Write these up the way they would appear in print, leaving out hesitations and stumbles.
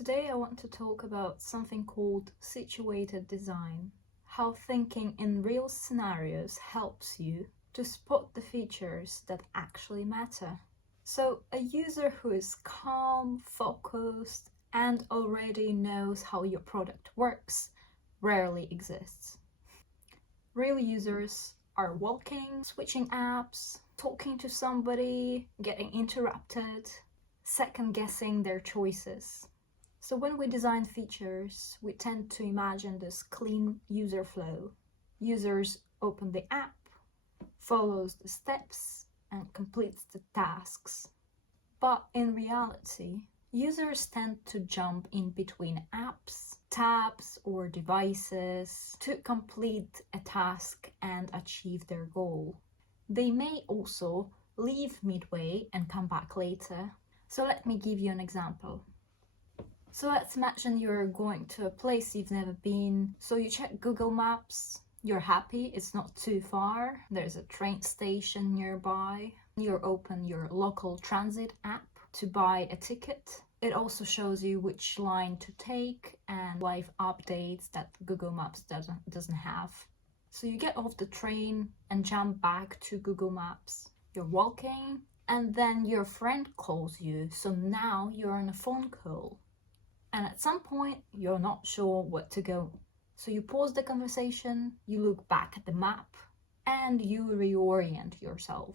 Today I want to talk about something called situated design. How thinking in real scenarios helps you to spot the features that actually matter. So a user who is calm, focused, and already knows how your product works rarely exists. Real users are walking, switching apps, talking to somebody, getting interrupted, second-guessing their choices. So when we design features, we tend to imagine this clean user flow. Users open the app, follows the steps, and completes the tasks. But in reality, users tend to jump in between apps, tabs, or devices to complete a task and achieve their goal. They may also leave midway and come back later. So let me give you an example. So let's imagine you're going to a place you've never been. So you check Google Maps, you're happy, it's not too far, there's a train station nearby. You open your local transit app to buy a ticket. It also shows you which line to take and live updates that Google Maps doesn't have. So you get off the train and jump back to Google Maps. You're walking and then your friend calls you, so now you're on a phone call. And at some point, you're not sure what to go. So you pause the conversation, you look back at the map, and you reorient yourself.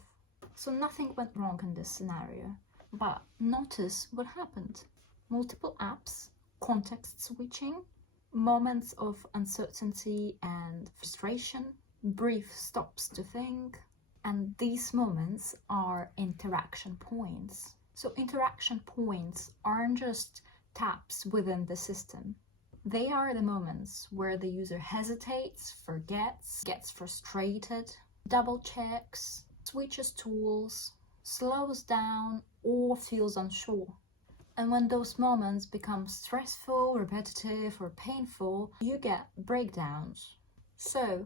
So nothing went wrong in this scenario, but notice what happened. Multiple apps, context switching, moments of uncertainty and frustration, brief stops to think, and these moments are interaction points. So interaction points aren't just taps within the system. They are the moments where the user hesitates, forgets, gets frustrated, double checks, switches tools, slows down, or feels unsure. And when those moments become stressful, repetitive, or painful, you get breakdowns. So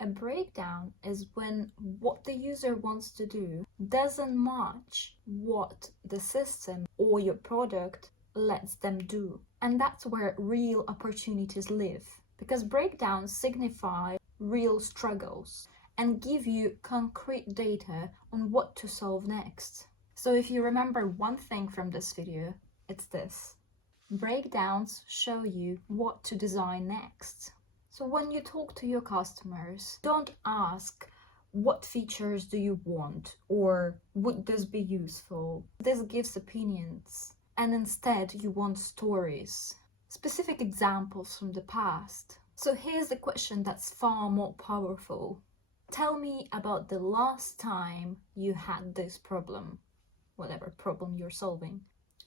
a breakdown is when what the user wants to do doesn't match what the system or your product lets them do. And that's where real opportunities live, because breakdowns signify real struggles and give you concrete data on what to solve next. So if you remember one thing from this video, it's this: breakdowns show you what to design next. So when you talk to your customers, don't ask, what features do you want, or would this be useful? This gives opinions. And instead you want stories, specific examples from the past. So here's the question that's far more powerful. Tell me about the last time you had this problem, whatever problem you're solving.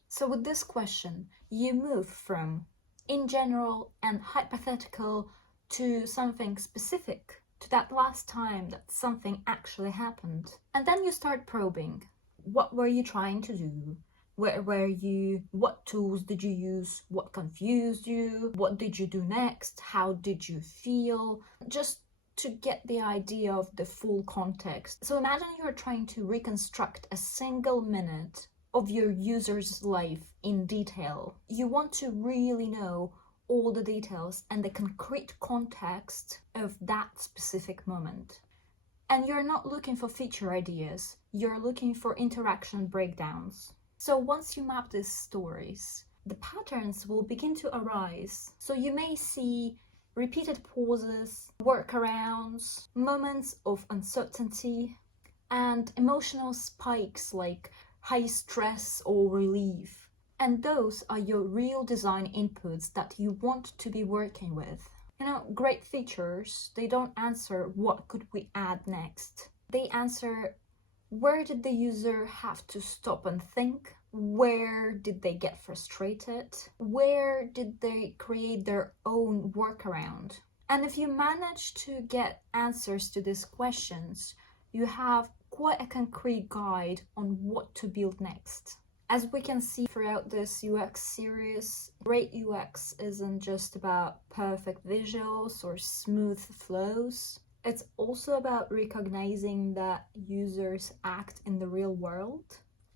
So with this question, you move from in general and hypothetical to something specific, to that last time that something actually happened. And then you start probing. What were you trying to do? Where were you? What tools did you use? What confused you? What did you do next? How did you feel? Just to get the idea of the full context. So imagine you're trying to reconstruct a single minute of your user's life in detail. You want to really know all the details and the concrete context of that specific moment. And you're not looking for feature ideas, you're looking for interaction breakdowns. So once you map these stories, the patterns will begin to arise. So you may see repeated pauses, workarounds, moments of uncertainty, and emotional spikes like high stress or relief. And those are your real design inputs that you want to be working with. You know, great features, they don't answer what could we add next. They answer, where did the user have to stop and think? Where did they get frustrated? Where did they create their own workaround? And if you manage to get answers to these questions, you have quite a concrete guide on what to build next. As we can see throughout this UX series, great UX isn't just about perfect visuals or smooth flows. It's also about recognizing that users act in the real world,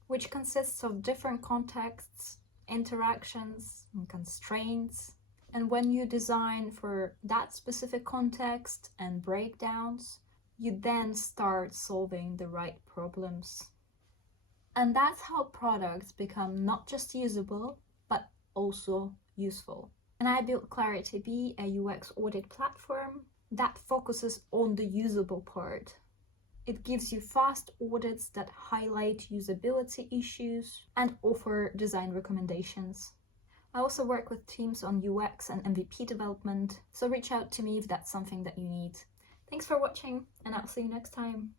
which consists of different contexts, interactions and constraints. And when you design for that specific context and breakdowns, you then start solving the right problems. And that's how products become not just usable, but also useful. And I built Clarity B, a UX audit platform that focuses on the usable part. It gives you fast audits that highlight usability issues and offer design recommendations. I also work with teams on UX and MVP development, so reach out to me if that's something that you need. Thanks for watching, and I'll see you next time.